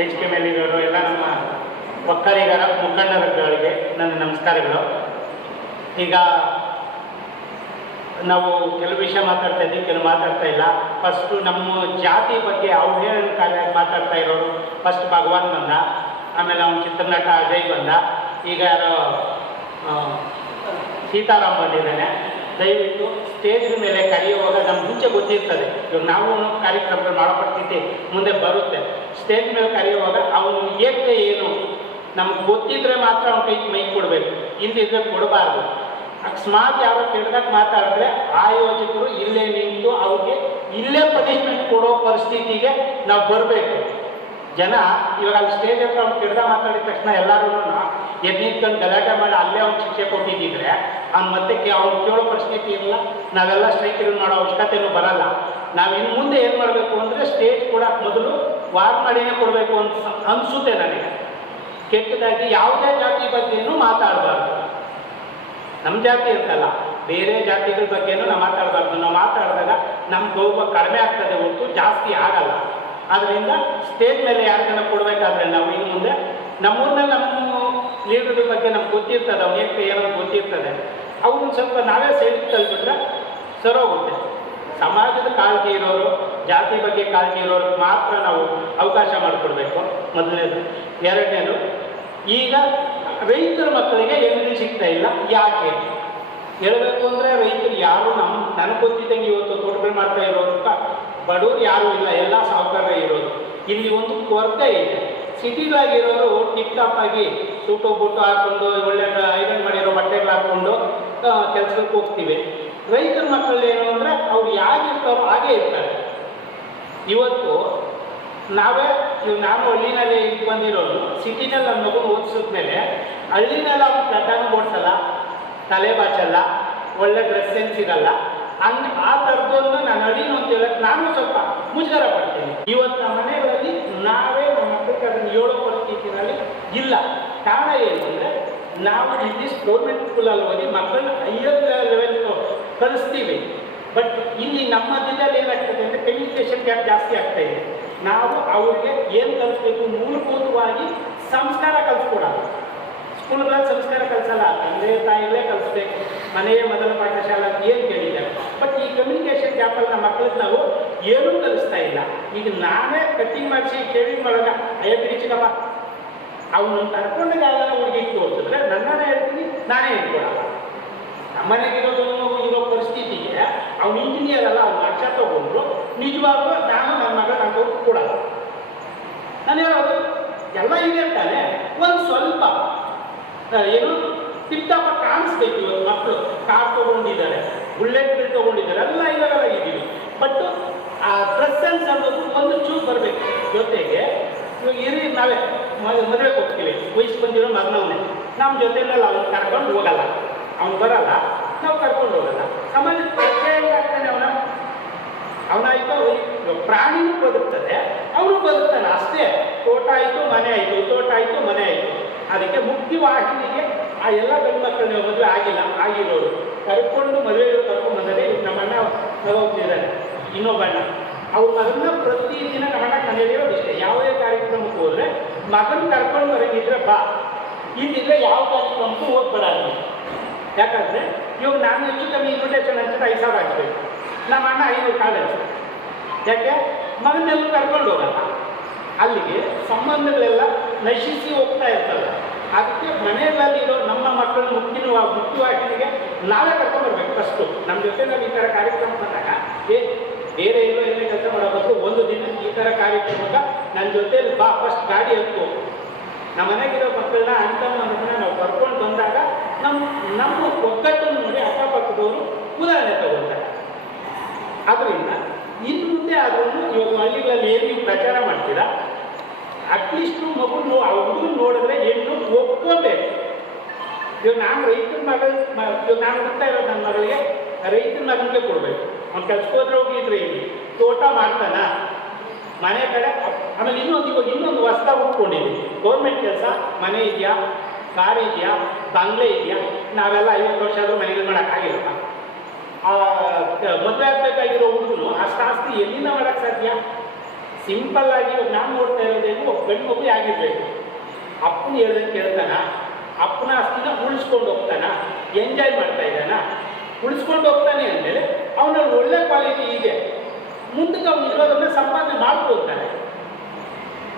ವೇದಿಕೆ ಮೇಲಿರೋರು ಎಲ್ಲ ನಮ್ಮ ಒಕ್ಕಲಿಗರ ಮುಖಂಡರುಗಳಿಗೆ ನನ್ನ ನಮಸ್ಕಾರಗಳು. ಈಗ ನಾವು ಕೆಲವು ವಿಷಯ ಮಾತಾಡ್ತಾ ಇದ್ದೀವಿ ಕೆಲವು ಮಾತಾಡ್ತಾ ಇಲ್ಲ. ಫಸ್ಟು ನಮ್ಮ ಜಾತಿ ಬಗ್ಗೆ ಅವಹೇಳನ ಕಾಲ ಮಾತಾಡ್ತಾ ಇರೋರು ಫಸ್ಟ್ ಭಗವಾನ್ ಬಂದ, ಆಮೇಲೆ ಅವನ ಚಿತ್ರನಟ ಅಜಯ್ ಬಂದ. ಈಗ ಯಾರೋ ಸೀತಾರಾಮ್ ಬಂದಿದ್ದಾನೆ. ದಯವಿಟ್ಟು ಸ್ಟೇಜ್ ಮೇಲೆ ಕರೆಯುವಾಗ ನಮ್ಗೆ ಮುಂಚೆ ಗೊತ್ತಿರ್ತದೆ. ಇವಾಗ ನಾವು ಕಾರ್ಯಕ್ರಮಗಳು ಮಾಡೋ ಮುಂದೆ ಬರುತ್ತೆ. ಸ್ಟೇಜ್ ಮೇಲೆ ಕರೆಯುವಾಗ ಅವನು ಏಕೆ ಏನು? ನಮ್ಗೆ ಗೊತ್ತಿದ್ರೆ ಮಾತ್ರ ಅವ್ನ ಕೈಗೆ ಮೈ ಕೊಡಬೇಕು. ಇಲ್ದಿದ್ರೆ ಕೊಡಬಾರ್ದು. ಅಕಸ್ಮಾತ್ ಯಾರೋ ಕೆಡ್ದಾಗ ಮಾತಾಡಿದ್ರೆ ಆಯೋಜಕರು ಇಲ್ಲೇ ನಿಂತು ಅವ್ರಿಗೆ ಇಲ್ಲೇ ಪನಿಷ್ಮೆಂಟ್ ಕೊಡೋ ಪರಿಸ್ಥಿತಿಗೆ ನಾವು ಬರಬೇಕು. ಜನ ಇವಾಗ ಅಲ್ಲಿ ಸ್ಟೇಜ್ ಹತ್ರ ಅವ್ನು ಕೆಡ್ದ ಮಾತಾಡಿದ ತಕ್ಷಣ ಎಲ್ಲರೂ ಎದ್ದು ನಿಂತ್ಕೊಂಡು ಗಲಾಟೆ ಮಾಡಿ ಅಲ್ಲೇ ಅವ್ನು ಶಿಕ್ಷೆ ಕೊಟ್ಟಿದ್ದಿದ್ರೆ, ಅವ್ನು ಮತ್ತೆ ಅವ್ನು ಕೇಳೋ ಪರಿಸ್ಥಿತಿ ಇಲ್ಲ ನಾವೆಲ್ಲ ಸ್ಟ್ರೈಕ್ ಮಾಡೋ ಅವಶ್ಯಕತೆಯೂ ಬರಲ್ಲ. ನಾವು ಇನ್ನು ಮುಂದೆ ಏನು ಮಾಡಬೇಕು ಅಂದರೆ ಸ್ಟೇಜ್ ಕೊಡೋಕೆ ಮೊದಲು ವಾರ್ ಮಾಡಿನೇ ಕೊಡಬೇಕು ಅಂತ ಅನಿಸುತ್ತೆ ನನಗೆ. ಕೆಟ್ಟದಾಗಿ ಯಾವುದೇ ಜಾತಿ ಬಗ್ಗೆಯೂ ಮಾತಾಡಬಾರ್ದು. ನಮ್ಮ ಜಾತಿ ಅಂತಲ್ಲ, ಬೇರೆ ಜಾತಿಗಳ ಬಗ್ಗೆನೂ ನಾವು ಮಾತಾಡಬಾರ್ದು. ನಾವು ಮಾತಾಡಿದಾಗ ನಮ್ಮ ಗೌರವ ಕಡಿಮೆ ಆಗ್ತದೆ ಹೊರತು ಜಾಸ್ತಿ ಆಗಲ್ಲ. ಆದ್ದರಿಂದ ಸ್ಟೇಜ್ ಮೇಲೆ ಯಾರಿಗಾನ ಕೊಡಬೇಕಾದ್ರೆ ನಾವು ಇನ್ನು ಮುಂದೆ ನಮ್ಮೂರಿನಲ್ಲಿ ನಮ್ಮ ಲೀಡರ್ ಬಗ್ಗೆ ನಮ್ಗೆ ಗೊತ್ತಿರ್ತದೆ, ಅವ್ನು ಏಕೆ ಏನೋ ಗೊತ್ತಿರ್ತದೆ. ಅವ್ರನ್ನ ಸ್ವಲ್ಪ ನಾವೇ ಸೈಡ್ ಸರಿ ಸರೋಗುತ್ತೆ ಸಮಾಜದ ಕಾಳಜಿ ಇರೋರು, ಜಾತಿ ಬಗ್ಗೆ ಕಾಳಜಿ ಇರೋರು ಮಾತ್ರ ನಾವು ಅವಕಾಶ ಮಾಡಿಕೊಡ್ಬೇಕು. ಮೊದಲನೇದು. ಎರಡನೇದು, ಈಗ ರೈತರ ಮಕ್ಕಳಿಗೆ ಎಲ್ಲಿ ಸಿಗ್ತಾ ಇಲ್ಲ, ಯಾಕೆ? ಹೇಳಬೇಕು ಅಂದರೆ ರೈತರು ಯಾರು ನಮ್ಮ ನನಗೆ ಗೊತ್ತಿದ್ದಂಗೆ ಇವತ್ತು ತೋಟಗಳು ಮಾಡ್ತಾ ಇರೋರು ಬಡವರು ಯಾರೂ ಇಲ್ಲ, ಎಲ್ಲ ಸಹಕಾರ ಇರೋದು. ಇಲ್ಲಿ ಒಂದು ಕೊರತೆ ಇದೆ. ಸಿಟಿಲಾಗಿರೋರು ಟಿಪ್ ಟಾಪ್ ಆಗಿ ಸೂಟು ಬುಟ್ಟು ಹಾಕೊಂಡು ಒಳ್ಳೆ ಐರನ್ ಮಾಡಿರೋ ಬಟ್ಟೆಗಳು ಹಾಕ್ಕೊಂಡು ಕೆಲಸಕ್ಕೆ ಹೋಗ್ತೀವಿ. ರೈತರ ಮಕ್ಕಳು ಏನು ಅಂದರೆ ಅವ್ರು ಹೇಗಿರ್ತಾರೋ ಹಾಗೇ ಇರ್ತಾರೆ. ಇವತ್ತು ನಾವೇ ನಾನು ಹಳ್ಳಿನಲ್ಲಿ ಇದು ಬಂದಿರೋದು, ಸಿಟಿನಲ್ಲಿ ನನ್ನ ಮಗು ಓದಿಸಿದ್ಮೇಲೆ ಹಳ್ಳಿನಲ್ಲಿ ಅವ್ನು ಗಡ್ಡನೂ ಓಡಿಸಲ್ಲ ತಲೆ ಬಾಚಲ್ಲ, ಒಳ್ಳೆ ಡ್ರೆಸ್ ಸೆನ್ಸ್ ಇರಲ್ಲ, ಹಂಗೆ ಆ ಥರದೊಂದು ನಾನು ಹಳ್ಳಿನ ಅಂತ ಹೇಳಕ್ಕೆ ನಾನು ಸ್ವಲ್ಪ ಮುಜುಗರ ಪಡ್ತೀನಿ. ಇವತ್ತು ನಮ್ಮ ಮನೆಗಳಲ್ಲಿ ನಾವೇ ನಮ್ಮ ಮಕ್ಕಳಿಗೆ ಅದನ್ನು ಹೇಳೋ ಪರಿಸ್ಥಿತಿನಲ್ಲಿ ಇಲ್ಲ. ಕಾರಣ ಏನು ನಾವು ಇಂಗ್ಲೀಷ್ ಗೌರ್ಮೆಂಟ್ ಸ್ಕೂಲಲ್ಲಿ ಹೋಗಿ ಮಕ್ಕಳನ್ನ ಹೈಯರ್ ಲೆವೆಲ್ ಕಲಿಸ್ತೀವಿ. ಬಟ್ ಇಲ್ಲಿ ನಮ್ಮ ಜಿಲ್ಲೆಯಲ್ಲಿ ಏನಾಗ್ತದೆ ಅಂದರೆ ಕಮ್ಯುನಿಕೇಷನ್ ಗ್ಯಾಪ್ ಜಾಸ್ತಿ ಆಗ್ತಾ ಇದೆ. ನಾವು ಅವ್ರಿಗೆ ಏನು ಕಲಿಸ್ಬೇಕು? ಮೂಲಭೂತವಾಗಿ ಸಂಸ್ಕಾರ ಕಲಿಸ್ಕೊಡಲ್ಲ ಸ್ಕೂಲ್ಗಳಲ್ಲಿ ಸಂಸ್ಕಾರ ಕಲಿಸಲ್ಲ. ತಂದೆ, ತಾಯಿಗಳೇ ಕಲಿಸ್ಬೇಕು. ಮನೆಯೇ ಮೊದಲ ಪಾಠಶಾಲೆ ಅಂತ ಏನು ಕೇಳಿದ್ದಾರೆ. ಬಟ್ ಈ ಕಮ್ಯುನಿಕೇಷನ್ ಗ್ಯಾಪಲ್ಲಿ ನಮ್ಮ ಮಕ್ಕಳಿಗೆ ನಾವು ಏನೂ ಕಲಿಸ್ತಾ ಇಲ್ಲ. ಈಗ ನಾನೇ ಕಟ್ಟಿಂಗ್ ಮಾಡಿಸಿ ಕೇಳಿ ಮಾಡೋಣ. ಅಯ್ಯ ಬಿಡಿ ಅವನು ಕರ್ಕೊಂಡು ಯಾವ್ದಾರ ಹುಡುಗಿಗೆ ತೋರಿಸಿದ್ರೆ ನನ್ನನ್ನೇ ಹೇಳ್ತೀನಿ, ನಾನೇ ಹೇಳ್ಕೊಡಲ್ಲ ನಮ್ಮನೆಗಿರೋದು ಇರೋ ಪರಿಸ್ಥಿತಿಗೆ ಅವ್ನು ಇಂಜಿನಿಯರ್ ಅಲ್ಲ, ಅವ್ನು ಲಕ್ಷ ತಗೊಂಡ್ರು. ನಿಜವಾಗ್ಲೂ ನಾನು ನನ್ನ ಮಗ ನಾನು ಕೊಡಲ್ಲ ನಾನು ಹೇಳೋದು, ಎಲ್ಲ ಇದೆ ತಾನೆ ಒಂದು ಸ್ವಲ್ಪ ಏನು ಟಿಪ್ಟಾಪ ಕಾಣಿಸ್ಬೇಕು ಇವತ್ತು ಮಕ್ಕಳು ಕಾರ್ ತೊಗೊಂಡಿದ್ದಾರೆ ಬಿಲ್ ತಗೊಂಡಿದ್ದಾರೆ, ಎಲ್ಲ ಇದ್ದೀವಿ ಬಟ್ ಆ ಡ್ರೆಸ್ ಸೆನ್ಸ್ ಅನ್ನೋದು ಒಂದು ಚೂರು ಬರಬೇಕು. ಜೊತೆಗೆ ಇವಾಗ ಏನೇ ನಾವೇ ಮದುವೆಗೆ ಹೋಗ್ತೀವಿ ವಯಸ್ಸು ಬಂದಿರೋ ಮಗನವನೇ ನಮ್ಮ ಜೊತೆನಲ್ಲಿ ಅವ್ನು ಕರ್ಕೊಂಡು ಹೋಗಲ್ಲ. ಅವ್ನು ಬರಲ್ಲ, ನಾವು ಕರ್ಕೊಂಡು ಹೋಗಲ್ಲ. ಸಮಾಜ ಪರಿಚಯ ಹೆಂಗಾಗ್ತಾನೆ ಅವನ. ಅವನಾಯ್ತು ಪ್ರಾಣಿನೂ ಬದುಕ್ತದೆ ಅವನು ಬದುಕ್ತಾನೆ ಅಷ್ಟೇ. ತೋಟ ಆಯಿತು, ಮನೆ ಆಯಿತು, ತೋಟ ಆಯಿತು, ಮನೆ ಆಯಿತು. ಅದಕ್ಕೆ ಮುಖ್ಯ ವಾಹಿನಿಗೆ ಆ ಎಲ್ಲ ಗಂಡು ಮಕ್ಕಳನ್ನ ಮದುವೆ ಆಗಿಲ್ಲ, ಆಗಿರೋರು. ಕರ್ಕೊಂಡು ಮದುವೆಗಳು ಕರ್ಕೊಂಡು ಬಂದರೆ ನಮ್ಮ ಅಣ್ಣ ಇನ್ನೊಬ್ಬ ಅಣ್ಣ ಅವ್ರ ಮಗನ ಪ್ರತಿದಿನ ಕನ್ನಡಿಯೋದು ಇಷ್ಟೇ ಯಾವುದೇ ಕಾರ್ಯಕ್ರಮಕ್ಕೆ ಹೋದ್ರೆ ಮಗನ್ ಕರ್ಕೊಂಡು ಬರಂಗಿದ್ರೆ ಬಾ. ಇಲ್ಲಿದ್ರೆ ಯಾವ ಕಾರ್ಯಕ್ರಮಕ್ಕೂ ಅಲ್ಲಿ ಯಾಕಂದ್ರೆ ಇವಾಗ ನಾನು ಹೆಚ್ಚು ಕಮ್ಮಿ ಇನ್ವಿಟೇಷನ್ ಅಂತ ಐದು ಸಾವಿರ ಹಾಕ್ಬೇಕು ನಮ್ಮ ಅಣ್ಣ ಐದು ಕಾಲೇಜು ಯಾಕೆ? ಮಗನೆಲ್ಲ ಕರ್ಕೊಂಡು ಹೋಗಲ್ಲ ಅಲ್ಲಿಗೆ ಸಂಬಂಧಗಳೆಲ್ಲ ನಶಿಸಿ ಹೋಗ್ತಾ ಇರ್ತವೆ. ಅದಕ್ಕೆ ಮನೆಯಲ್ಲಿರೋ ನಮ್ಮ ಮಕ್ಕಳು ಮುಖ್ಯ ಮುಖ್ಯವಾಹಿನಿಗೆ ನಾವೇ ಕರ್ಕೊಂಡು ಬರ್ಬೇಕು ಫಸ್ಟು ನಮ್ಮ ಜೊತೆ ನಾವು ಈ ಥರ ಕಾರ್ಯಕ್ರಮ ಬಂದಾಗ. ಏ ಬೇರೆ ಎಲ್ಲೋ ಏನೇ ಕೆಲಸ ಮಾಡಬೇಕು ಒಂದು ದಿನ ಈ ಥರ ಕಾರ್ಯಕ್ರಮಕ್ಕೆ ನನ್ನ ಜೊತೆಯಲ್ಲಿ ಬಾ ಫಸ್ಟ್ ಗಾಡಿ ಹತ್ತು ನಮ್ಮ ಮನೆಗಿರೋ ಮಕ್ಕಳನ್ನ ಅಣ್ತಮ್ಮನ ನಾವು ಕರ್ಕೊಂಡು ಬಂದಾಗ ನಮ್ಮ ನಮ್ಮ ಒಗ್ಗಟ್ಟನ್ನು ನೋಡಿ ಅಕ್ಕಪಕ್ಕದವರು ಉದಾಹರಣೆ ತಗೊಳ್ತಾರೆ. ಆದ್ದರಿಂದ ಇನ್ನು ಮುಂದೆ ಆದ್ರೂ ಇವಾಗ ಹಳ್ಳಿಗಳಲ್ಲಿ ಏನು ನೀವು ಪ್ರಚಾರ ಮಾಡ್ತೀರಾ? ಅಟ್ಲೀಸ್ಟು ಮಗು ಆ ಹುಡುಗನ ನೋಡಿದ್ರೆ ಹೆಣ್ಣು ಒಪ್ಕೋಬೇಕು. ಇವಾಗ ನಾನು ರೈತನ ಮಗಳ ಇವಾಗ ನಾನು ಹುಡ್ತಾ ಇರೋದು ನನ್ನ ಮಗಳಿಗೆ, ರೈತನ ಮಗನಿಗೆ ಕೊಡಬೇಕು. ಅವ್ನು ಕಚ್ಕೋದ್ರೆ ಹೋಗಿದ್ರೆ. ತೋಟ ಮಾಡ್ತಾನ? ಮನೆ ಕಡೆ ಆಮೇಲೆ ಇನ್ನೊಂದು, ಇವಾಗ ಇನ್ನೊಂದು ಹೊಸ್ದಾಗಿ ಉಟ್ಕೊಂಡಿದ್ದೀವಿ ಗೌರ್ಮೆಂಟ್ ಕೆಲಸ, ಮನೆ ಇದೆಯಾ? ಕಾರ್ ಇದೆಯಾ? ಬಂಗ್ಲೆ ಇದೆಯಾ? ನಾವೆಲ್ಲ ಐವತ್ತು ವರ್ಷ ಆದರೂ ಮನೆಗೆ ಮಾಡೋಕ್ಕಾಗಿಲ್ಲ ಮದುವೆ ಆಗಬೇಕಾಗಿರೋ ಹುಡುಗನು ಅಷ್ಟು ಆಸ್ತಿ ಎಲ್ಲಿಂದ ಮಾಡೋಕ್ಕೆ ಸಾಧ್ಯ? ಸಿಂಪಲ್ ಆಗಿ ಇವಾಗ ನಾನು ನೋಡ್ತಾ ಇರೋದೇನು ಒಬ್ಬ ಗಂಡು ಮಗು ಆಗಿರ್ಬೇಕು. ಅಪ್ಪನ ಹೇಳ್ದಂಗೆ ಕೇಳ್ತಾನ? ಅಪ್ಪನ ಆಸ್ತಿನ ಉಳಿಸ್ಕೊಂಡು ಹೋಗ್ತಾನ? ಎಂಜಾಯ್ ಮಾಡ್ತಾ ಇದ್ದಾನ? ಉಳಿಸ್ಕೊಂಡು ಹೋಗ್ತಾನೆ ಅಂದರೆ ಅವನಲ್ಲಿ ಒಳ್ಳೆ ಕ್ವಾಲಿಟಿ ಇದೆ. ಮುಂದಕ್ಕೆ ಅವನು ಇರೋದನ್ನ ಸಂಪಾದನೆ ಮಾಡ್ಕೊಳ್ತಾನೆ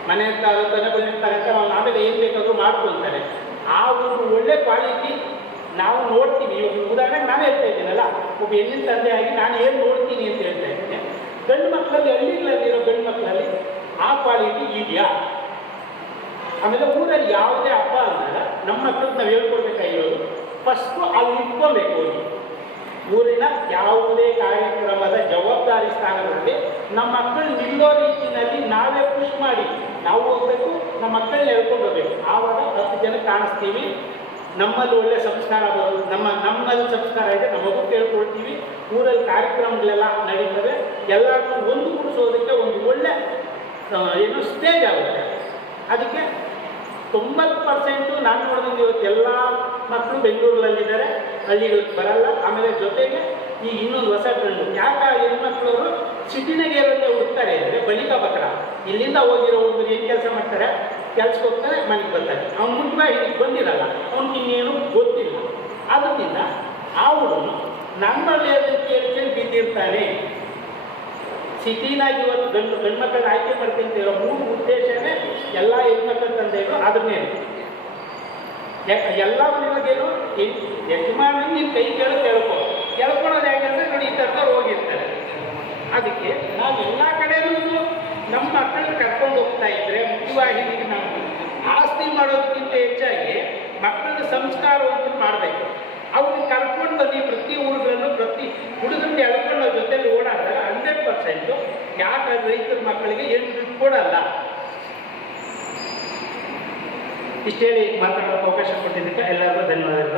ಮನೆ ತಾನೆ ಬಂದಿರ್ತಾರೆ ಅಂತ ಅವನು ಆಮೇಲೆ ಏನು ಬೇಕಾದರೂ ಮಾಡ್ಕೊಳ್ತಾರೆ ಆ ಒಂದು ಒಳ್ಳೆ ಕ್ವಾಲಿಟಿ ನಾವು ನೋಡ್ತೀವಿ. ಉದಾಹರಣೆಗೆ ನಾನು ಹೇಳ್ತಾ ಇದ್ದೀನಲ್ಲ, ಒಬ್ಬ ಹೆಣ್ಣಿನ ತಂದೆಯಾಗಿ ನಾನು ಏನು ನೋಡ್ತೀನಿ ಅಂತ ಹೇಳ್ತಾ ಇದ್ದೇನೆ. ಗಂಡು ಮಕ್ಕಳಲ್ಲಿ ಹಳ್ಳಿಗಳಲ್ಲಿರೋ ಗಂಡು ಮಕ್ಕಳಲ್ಲಿ ಆ ಕ್ವಾಲಿಟಿ ಇದೆಯಾ? ಆಮೇಲೆ ಊರಲ್ಲಿ ಯಾವುದೇ ಹಬ್ಬ ಅಂದಾಗ ನಮ್ಮ ಮಕ್ಕಳಿಗೆ ನಾವು ಹೇಳ್ಕೊಡ್ಬೇಕಾಗಿರೋದು ಫಸ್ಟು ಅಲ್ಲಿ ಇಟ್ಕೊಬೇಕು ಹೋಗಿ ಊರಿನ ಯಾವುದೇ ಕಾರ್ಯಕ್ರಮದ ಜವಾಬ್ದಾರಿ ಸ್ಥಾನದಲ್ಲಿ ನಮ್ಮ ಮಕ್ಕಳು ನಿಲ್ಲೋ ರೀತಿಯಲ್ಲಿ ನಾವೇ ಪುಷ್ ಮಾಡಿ, ನಾವು ಹೋಗ್ಬೇಕು, ನಮ್ಮ ಮಕ್ಕಳನ್ನ ಹೇಳ್ಕೊಂಡು ಹೋಗ್ಬೇಕು. ಆವಾಗ ಹತ್ತು ಜನ ಕಾಣಿಸ್ತೀವಿ. ನಮ್ಮಲ್ಲಿ ಒಳ್ಳೆ ಸಂಸ್ಕಾರ ಬರೋದು ನಮ್ಮ, ನಮ್ಮಲ್ಲಿ ಸಂಸ್ಕಾರ ಇದೆ, ನಮಗೂ ಕೇಳ್ಕೊಳ್ತೀವಿ. ಊರಲ್ಲಿ ಕಾರ್ಯಕ್ರಮಗಳೆಲ್ಲ ನಡೀತವೆ. ಎಲ್ಲರನ್ನೂ ಒಂದು ಕೂಡಿಸೋದಕ್ಕೆ ಒಂದು ಒಳ್ಳೆ ಏನು ಸ್ಟೇಜ್ ಆಗುತ್ತೆ. ಅದಕ್ಕೆ ತೊಂಬತ್ತು ಪರ್ಸೆಂಟು ನಾನು ನೋಡಿದಂಗೆ ಇವತ್ತು ಎಲ್ಲ ಮಕ್ಕಳು ಬೆಂಗಳೂರಲ್ಲಿದ್ದಾರೆ, ಹಳ್ಳಿಗಳಿಗೆ ಬರಲ್ಲ. ಆಮೇಲೆ ಜೊತೆಗೆ ಈ ಇನ್ನೊಂದು ಹೊಸ ಟ್ರೆಂಡು ಯಾಕೆ ಹೆಣ್ಮಕ್ಳವರು ಸಿಟಿನಾಗೆ ಇರೋದೇ ಹುಡ್ತಾರೆ ಅಂದರೆ ಬಳಿಕ ಬಕ್ರ. ಇಲ್ಲಿಂದ ಹೋಗಿರೋ ಹುಡುಗರು ಏನು ಕೆಲಸ ಮಾಡ್ತಾರೆ? ಕೆಲ್ಸಕ್ಕೆ ಹೋಗ್ತಾರೆ, ಮನೆಗೆ ಬರ್ತಾರೆ. ಅವ್ನು ಮುಖ್ಯವಾಗಿ ಬಂದಿರಲ್ಲ. ಅವ್ನಿಗೆ ಇನ್ನೇನು ಗೊತ್ತಿಲ್ಲ. ಅದರಿಂದ ಆ ಹುಡುಗನು ನಮ್ಮಲ್ಲಿ ಅದಕ್ಕೆ ಬಿದ್ದಿರ್ತಾನೆ? ಸಿಟಿನಾಗ ಇವತ್ತು ಗಂಡು ಗಂಡ್ಮಕ್ಕಳನ್ನ ಆಯ್ಕೆ ಮಾಡ್ತೀನಿ ಇರೋ ಮೂರು ಉದ್ದೇಶವೇ ಎಲ್ಲ ಹೆಣ್ಮಕ್ಳ ತಂದೆಗಳು ಅದನ್ನೇ. ಎಲ್ಲ ಮನೆಗಳಿಗೇನು ಯಜಮಾನ ನಿಮ್ಮ ಕೈ ಕೇಳಿ ಕೇಳ್ಕೊ ಕೇಳ್ಕೊಳೋದು ಯಾಕಂದ್ರೆ ರೈತರ ಮಕ್ಕಳಿಗೆ ಏನು ದುಡ್ಡು ಕೊಡಲ್ಲ ಇಷ್ಟೇ ಮಾತಾಡೋಕೆ ಅವಕಾಶ ಕೊಟ್ಟಿದ್ದಕ್ಕೆ ಎಲ್ಲರಿಗೂ ಧನ್ಯವಾದಗಳು.